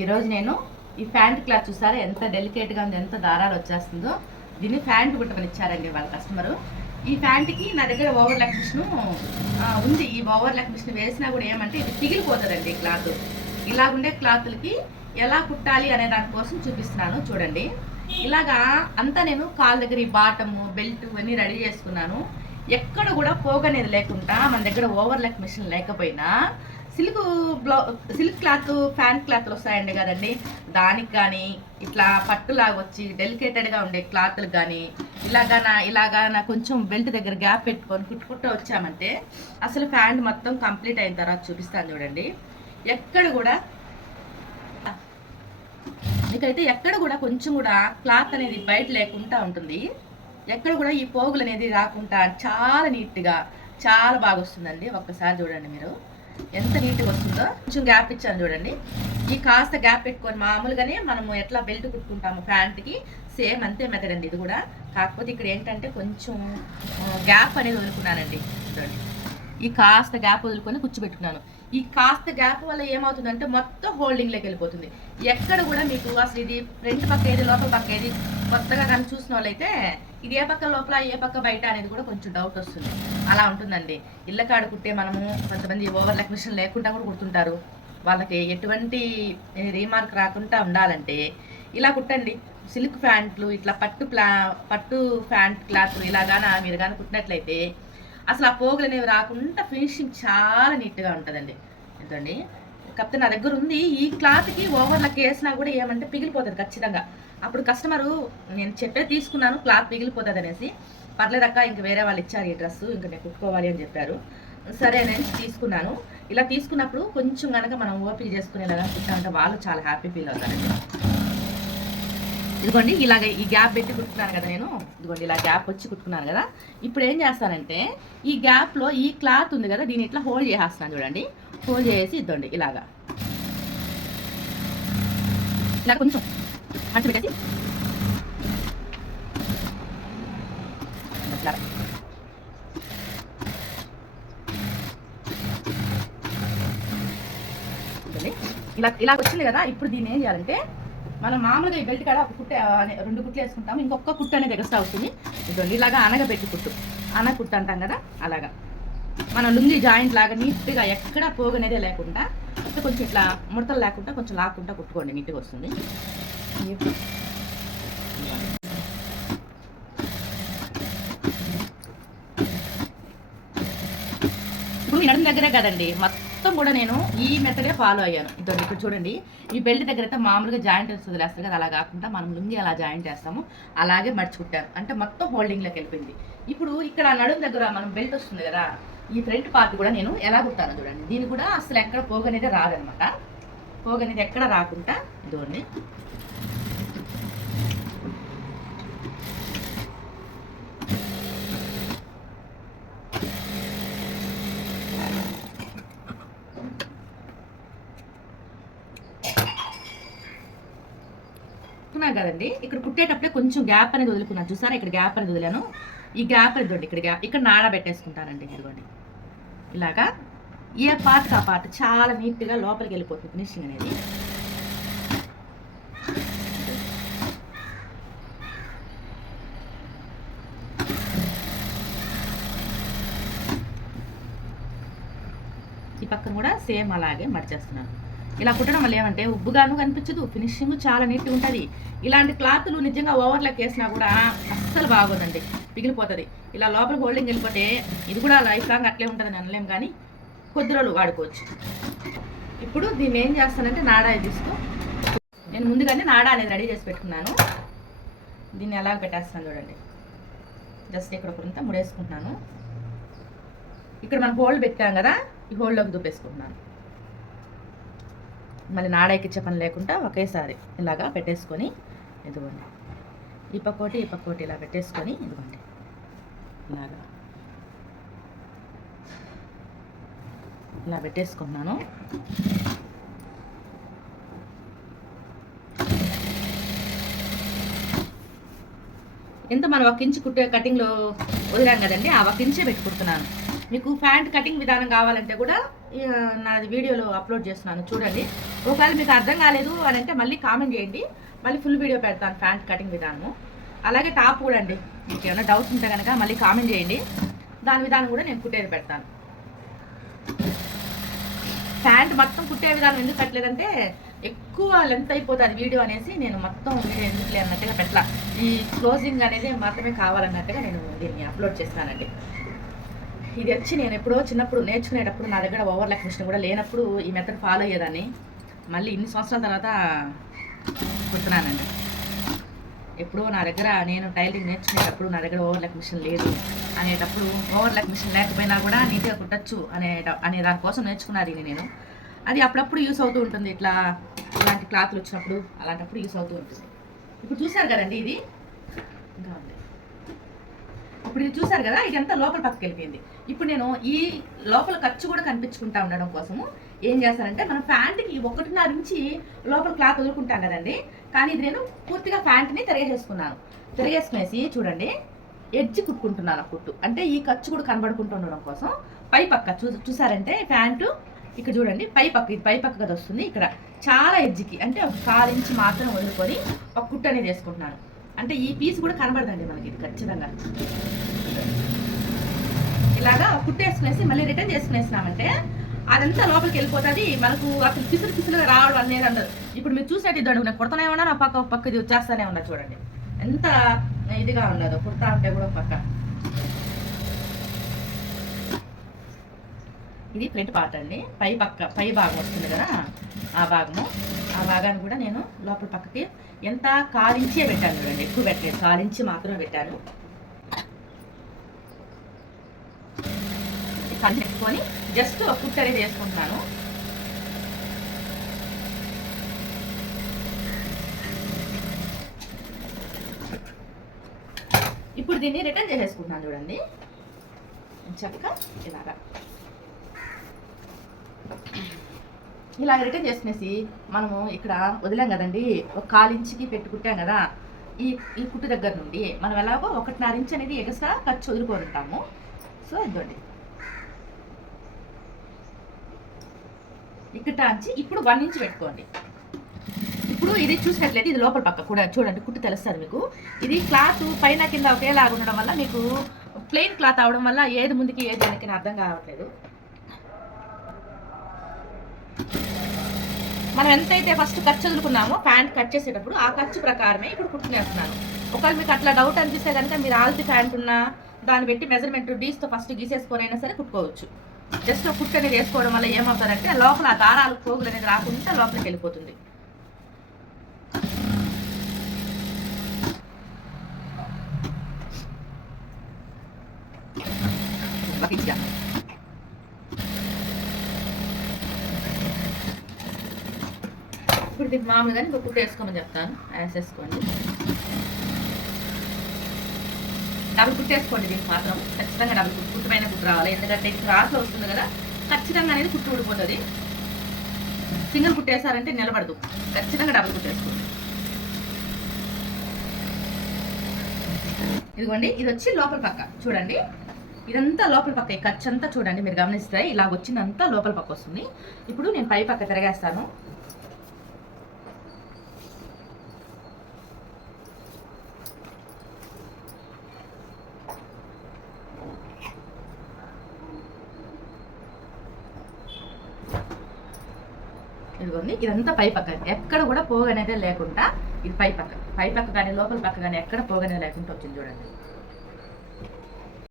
ఈరోజు నేను ఈ ప్యాంట్ క్లాత్ చూసారా ఎంత డెలికేట్గా ఉంది, ఎంత దారాలు వచ్చేస్తుందో. దీన్ని ప్యాంట్ కుట్టమని ఇచ్చారండి వాళ్ళ కస్టమరు. ఈ ప్యాంట్కి నా దగ్గర ఓవర్ లెగ్ మిషన్ ఉంది. ఈ ఓవర్ లెగ్ మిషన్ వేసినా కూడా ఏమంటే ఇది పిగిలిపోతుందండి క్లాత్. ఇలా ఉండే క్లాతులకి ఎలా కుట్టాలి అనే దానికోసం చూపిస్తున్నాను చూడండి. ఇలాగా అంతా నేను కాళ్ళ దగ్గర ఈ బాటము బెల్ట్ ఇవన్నీ రెడీ చేసుకున్నాను. ఎక్కడ కూడా పోగనేది లేకుండా మన దగ్గర ఓవర్ లెగ్ మిషన్ లేకపోయినా సిల్క్ క్లాత్ ఫ్యాన్ క్లాత్లు వస్తాయండి కదండి, దానికి కానీ ఇట్లా పట్టులాగా వచ్చి డెలికేటెడ్గా ఉండే క్లాత్లకు కానీ ఇలాగా నా కొంచెం బెల్ట్ దగ్గర గ్యాప్ పెట్టుకొని కుట్టుకుంటూ వచ్చామంటే అసలు ఫ్యాన్ మొత్తం కంప్లీట్ అయిన తర్వాత చూపిస్తాను చూడండి. ఎక్కడ కూడా మీకైతే ఎక్కడ కూడా కొంచెం కూడా క్లాత్ అనేది బయట లేకుండా ఉంటుంది. ఎక్కడ కూడా ఈ పోగులు అనేది రాకుండా చాలా నీట్గా చాలా బాగా వస్తుందండి. ఒక్కసారి చూడండి మీరు ఎంత నీట్గా వస్తుందో. కొంచెం గ్యాప్ ఇచ్చాను చూడండి. ఈ కాస్త గ్యాప్ పెట్టుకొని మామూలుగానే మనము ఎట్లా బెల్ట్ కుట్టుకుంటాము ప్యాంట్కి సేమ్ అంతే మెథడ్ అండి ఇది కూడా. కాకపోతే ఇక్కడ ఏంటంటే కొంచెం గ్యాప్ అనేది వదులుకున్నానండి చూడండి. ఈ కాస్త గ్యాప్ వదులుకొని కూర్చోబెట్టుకున్నాను. ఈ కాస్త గ్యాప్ వల్ల ఏమవుతుందంటే మొత్తం హోల్డింగ్లోకి వెళ్ళిపోతుంది. ఎక్కడ కూడా మీకు అసలు ఇది ఫ్రంట్ పక్క ఏది లోపల పక్క ఏది కొత్తగా కానీ చూసిన వాళ్ళైతే ఇది ఏ పక్క లోపల ఏ పక్క బయట అనేది కూడా కొంచెం డౌట్ వస్తుంది. అలా ఉంటుందండి. ఇళ్ళ కాడ కుట్టే మనము కొంతమంది ఓవర్ లెగ్ మిషన్ లేకుండా కూడా కుడుతుంటారు. వాళ్ళకి ఎటువంటి రీమార్క్ రాకుండా ఉండాలంటే ఇలా కుట్టండి. సిల్క్ ప్యాంట్లు ఇట్లా పట్టు ప్యాంట్ క్లాత్ ఇలాగాన మీరు కానీ కుట్టినట్లయితే అసలు ఆ పోగులు అనేవి రాకుండా ఫినిషింగ్ చాలా నీట్గా ఉంటుందండి. ఎంతండి కాకపోతే నా దగ్గర ఉంది ఈ క్లాత్కి ఓవర్లకి వేసినా కూడా ఏమంటే పిగిలిపోతుంది ఖచ్చితంగా. అప్పుడు కస్టమరు నేను చెప్పే తీసుకున్నాను క్లాత్ పిగిలిపోతుంది అనేసి, పర్లేదక్క ఇంక వేరే వాళ్ళు ఇచ్చారు ఈ డ్రెస్సు ఇంకా నేను కుట్టుకోవాలి అని చెప్పారు. సరే నేను తీసుకున్నాను. ఇలా తీసుకున్నప్పుడు కొంచెం కనుక మనం ఓపిక చేసుకునేలాగా కుట్టామంటే వాళ్ళు చాలా హ్యాపీ ఫీల్ అవుతారండి. ఇదిగోండి ఇలాగ ఈ గ్యాప్ పెట్టి కుట్టుకున్నాను కదా నేను. ఇదిగోండి ఇలా గ్యాప్ వచ్చి కుట్టుకున్నాను కదా. ఇప్పుడు ఏం చేస్తానంటే ఈ గ్యాప్లో ఈ క్లాత్ ఉంది కదా దీన్ని ఇట్లా హోల్డ్ చేసేస్తున్నాను చూడండి. హోల్డ్ చేసి ఇద్దండి ఇలా కొంచెం అటు పెట్టేసి ఇలా వచ్చింది కదా. ఇప్పుడు దీన్ని ఏం చేయాలంటే మనం మామూలుగా ఈ బెల్ట్ కాడ ఒక కుట్ట 2 కుట్లు వేసుకుంటాము, ఇంకొక కుట్టు అనేది ఎక్స్ట్రా అవుతుంది. ఇదండి ఇలాగా అనగబెట్టి కుట్టు కుట్టు అంటాం కదా అలాగా మనం లుంగి జాయింట్ లాగా నీట్గా ఎక్కడ పోగనేదే లేకుండా కొంచెం ఇట్లా ముడతలు లేకుండా కొంచెం లాక్కుంటా కుట్టుకోండి, నీట్గా వస్తుంది. ఇప్పుడు నడుము దగ్గరే కదండి మొత్తం కూడా నేను ఈ మెథడే ఫాలో అయ్యాను. ఇద్దరు ఇక్కడ చూడండి ఈ బెల్ట్ దగ్గర అయితే మామూలుగా జాయింట్ వదిలేస్తారు కదా, అలా కాకుండా మనం లుంగి అలా జాయింట్ చేస్తాము, అలాగే మర్చుకుంటాను అంటే మొత్తం హోల్డింగ్లోకి వెళ్ళిపోయింది. ఇప్పుడు ఇక్కడ నడుము దగ్గర మనం బెల్ట్ వస్తుంది కదా, ఈ ఫ్రంట్ పార్ట్ కూడా నేను ఎలా కుట్టాను చూడండి. దీన్ని కూడా అసలు ఎక్కడ పోగనేది రాదనమాట. పోగనేది ఎక్కడ రాకుండా ఇదోండి కదండి. ఇక్కడ కుట్టేటప్పుడే కొంచెం గ్యాప్ అనేది వదులుకున్నాను చూసారా, ఇక్కడ గ్యాప్ అనేది వదిలాను. ఈ గ్యాప్ అనేది చూడండి ఇక్కడ గ్యాప్ ఇక్కడ నాడ పెట్టేసుకుంటానండి. ఇదిగోండి ఇలాగా ఏ పార్ట్ ఆ పార్ట్ చాలా నీట్గా లోపలికి వెళ్ళిపోతుంది ఫినిషింగ్ అనేది. ఈ పక్కన కూడా సేమ్ అలాగే మడిచేస్తున్నాను. ఇలా కుట్టడం వల్ల ఏమంటే ఉబ్బుగాను కనిపించదు, ఫినిషింగ్ చాలా నీట్గా ఉంటుంది. ఇలాంటి క్లాత్లు నిజంగా ఓవర్లాక్ వేసినా కూడా అస్సలు బాగోదండి, పిగిలిపోతుంది. ఇలా లోపల హోల్డింగ్ వెళ్ళిపోతే ఇది కూడా లైఫ్ లాంగ్ అట్లే ఉంటుందని అనలేం, కానీ కొద్ది రోజులు వాడుకోవచ్చు. ఇప్పుడు దీన్ని ఏం చేస్తానంటే నాడా తీసుకో, నేను ముందుగానే నాడా అనేది రెడీ చేసి పెట్టుకున్నాను. దీన్ని ఎలా పెట్టేస్తాను చూడండి. జస్ట్ ఇక్కడ ఒకరింత ముడేసుకుంటున్నాను. ఇక్కడ మనం హోల్డ్ పెట్టాం కదా, ఈ హోల్డ్లోకి దూపేసుకుంటున్నాను. మళ్ళీ నాడెక్కిచ్చే పని లేకుండా ఒకేసారి ఇలాగా పెట్టేసుకొని ఇదిగోండి ఈ పక్కోటి ఇలా పెట్టేసుకొని ఇదిగోండి ఇలాగా ఇలా పెట్టేసుకున్నాను. ఎంత మనం 1 ఇంచ్ కుట్టే కటింగ్లో వదిలాం కదండి, ఆ 1 ఇంచే పెట్టుకుంటున్నాను. మీకు ప్యాంట్ కటింగ్ విధానం కావాలంటే కూడా నాది వీడియోలో అప్లోడ్ చేస్తున్నాను చూడండి. ఒకవేళ మీకు అర్థం కాలేదు అని అంటే మళ్ళీ కామెంట్ చేయండి, మళ్ళీ ఫుల్ వీడియో పెడతాను ప్యాంట్ కటింగ్ విధానము. అలాగే టాప్ కూడా అండి, మీకు ఏమైనా డౌట్స్ ఉంటే కనుక మళ్ళీ కామెంట్ చేయండి, దాని విధానం కూడా నేను కుట్టేది పెడతాను. ప్యాంట్ మొత్తం కుట్టే విధానం ఎందుకు పెట్టలేదంటే ఎక్కువ లెంత్ అయిపోతుంది వీడియో అనేసి నేను మొత్తం వీడియో ఎందుకు లేనట్టుగా పెట్టాల, ఈ క్లోజింగ్ అనేది మాత్రమే కావాలన్నట్టుగా నేను దీన్ని అప్లోడ్ చేస్తానండి. ఇది వచ్చి నేను ఎప్పుడో చిన్నప్పుడు నేర్చుకునేటప్పుడు నా దగ్గర ఓవర్లాక్ మిషన్ కూడా లేనప్పుడు ఈ మెథడ్ ఫాలో అయ్యేదాన్ని. మళ్ళీ ఇన్ని సంవత్సరాల తర్వాత కుడుతున్నానండి. ఎప్పుడో నా దగ్గర నేను టైలరింగ్ నేర్చుకునేటప్పుడు నా దగ్గర ఓవర్లాక్ మిషన్ లేదు అనేటప్పుడు, ఓవర్లాక్ మిషన్ లేకపోయినా కూడా నీట్గా కుట్టచ్చు అనే దానికోసం నేర్చుకున్నది ఇది నేను. అది అప్పుడప్పుడు యూస్ అవుతూ ఉంటుంది, ఇలాంటి క్లాత్లు వచ్చినప్పుడు అలాంటప్పుడు యూస్ అవుతూ ఉంటుంది. ఇప్పుడు చూసారు కదండి, ఇది ఇంకా ఉంది. ఇప్పుడు ఇది చూసారు కదా, ఇది అంతా లోపల పక్కకి వెళ్ళిపోయింది. ఇప్పుడు నేను ఈ లోపల ఖర్చు కూడా కనిపించుకుంటా ఉండడం కోసము ఏం చేస్తానంటే, మనం ప్యాంట్కి 1.5 ఇంచి లోపల క్లాత్ వదులుకుంటాం కదండి, కానీ ఇది నేను పూర్తిగా ప్యాంట్ని తిరిగేసుకునేసి చూడండి ఎడ్జ్ కుట్టుకుంటున్నాను కుట్టు, అంటే ఈ ఖర్చు కూడా కనబడుకుంటూ ఉండడం కోసం. పై పక్క చూసారంటే ప్యాంటు ఇక్కడ చూడండి, పై పక్క కదా వస్తుంది, ఇక్కడ చాలా ఎడ్జ్కి అంటే 1/4 ఇంచ్ మాత్రం వదులుకొని ఒక కుట్టు అనేది వేసుకుంటున్నాను. అంటే ఈ పీస్ కూడా కనబడదండి మనకి, ఇది ఖచ్చితంగా ఇలాగా కుట్టు వేసుకునేసి మళ్ళీ రిటర్న్ చేసుకునేసినామంటే అదంతా లోపలికి వెళ్ళిపోతుంది, మనకు అక్కడ పిసులుగా రావడం అనేది ఉండదు. ఇప్పుడు మీరు చూసినట్టు ఇద్దండి, నేను కుడతానే ఉన్నా నా పక్క ఇది వచ్చేస్తానే ఉన్నా చూడండి, ఎంత ఇదిగా ఉండదు కుడతా ఉంటే కూడా పక్క. ఇది ఫ్రంట్ పార్ట్ అండి, పై భాగం వస్తుంది కదా, ఆ భాగాన్ని కూడా నేను లోపల పక్కకి ఎంత 1/4 ఇంచే పెట్టాను చూడండి, ఎక్కువ పెట్టలేదు, 1/4 ఇంచ్ మాత్రమే పెట్టాను. పెట్టుకొని జస్ట్ ఒక కుట్టు అనేది వేసుకుంటున్నాను. ఇప్పుడు దీన్ని రిటర్న్ చేసేసుకుంటున్నాను చూడండి, చక్కగా ఇలా రిటర్న్ చేసుకునేసి మనము ఇక్కడ వదిలాం కదండి, ఒక 1/4 ఇంచుకి పెట్టుకుంటాం కదా, ఈ కుట్టు దగ్గర నుండి మనం ఎలాగో 1.5 ఇంచ్ అనేది ఎక్స్ట్రా ఖర్చు వదులుకొని ఉంటాము. సో ఇదండి ఇక్కడ టాంచి ఇప్పుడు 1 ఇంచ్ పెట్టుకోండి. ఇప్పుడు ఇది చూసినట్లయితే ఇది లోపల పక్క కూడా చూడండి, కుట్టు తెలుస్తుంది మీకు. ఇది క్లాత్ పైన కింద ఒకేలాగా ఉండడం వల్ల, మీకు ప్లెయిన్ క్లాత్ అవడం వల్ల ఏది ముందుకి ఏది వెనక్కి అర్థం కావట్లేదు. మనం ఎంతైతే ఫస్ట్ ఖర్చు వదులుకున్నామో ప్యాంట్ కట్ చేసేటప్పుడు ఆ ఖర్చు ప్రకారమే ఇప్పుడు కుట్టునేస్తున్నాను. ఒకవేళ మీకు అట్లా డౌట్ అనిపిస్తే కనుక మీరు ఆల్తి ప్యాంట్ ఉన్నా దాన్ని పెట్టి మెజర్మెంట్ డీస్తో ఫస్ట్ గీసేసుకొని అయినా సరే కుట్టుకోవచ్చు. జస్ట్ కుట్టు అనేది వేసుకోవడం వల్ల ఏమవుతారంటే లోపల ఆ దారాలు పోగులు అనేది రాకుండా లోపలికి వెళ్ళిపోతుంది. ఇప్పుడు దీనికి మామూలుగా ఇంకో కుట్టు వేసుకోమని చెప్తాను, వేసేసుకోండి. డబుల్ కుట్టు వేసుకోండి, దీనికి మాత్రం ఖచ్చితంగా డబుల్ కుట్టు పైన కుట్టు రావాలి, ఎందుకంటే క్రాస్లో వస్తుంది కదా, ఖచ్చితంగా అనేది కుట్టు ఊడిపోతుంది. సింగిల్ కుట్టు వేసారంటే నిలబడదు, ఖచ్చితంగా డబుల్ కుట్టు వేసుకోండి. ఇదిగోండి, ఇది వచ్చి లోపల పక్క చూడండి, ఇదంతా లోపల పక్క, ఈ ఖర్చు అంతా చూడండి మీరు గమనిస్తే ఇలాగ వచ్చిందంతా లోపల పక్క వస్తుంది. ఇప్పుడు నేను పై పక్క తిరగేస్తాను. ఇదిగోండి, ఇదంతా పై పక్క, ఎక్కడ కూడా పోగనేదే లేకుండా ఇది పై పక్క కానీ లోపల పక్క కానీ ఎక్కడ పోగనేది లేకుండా వచ్చింది చూడండి.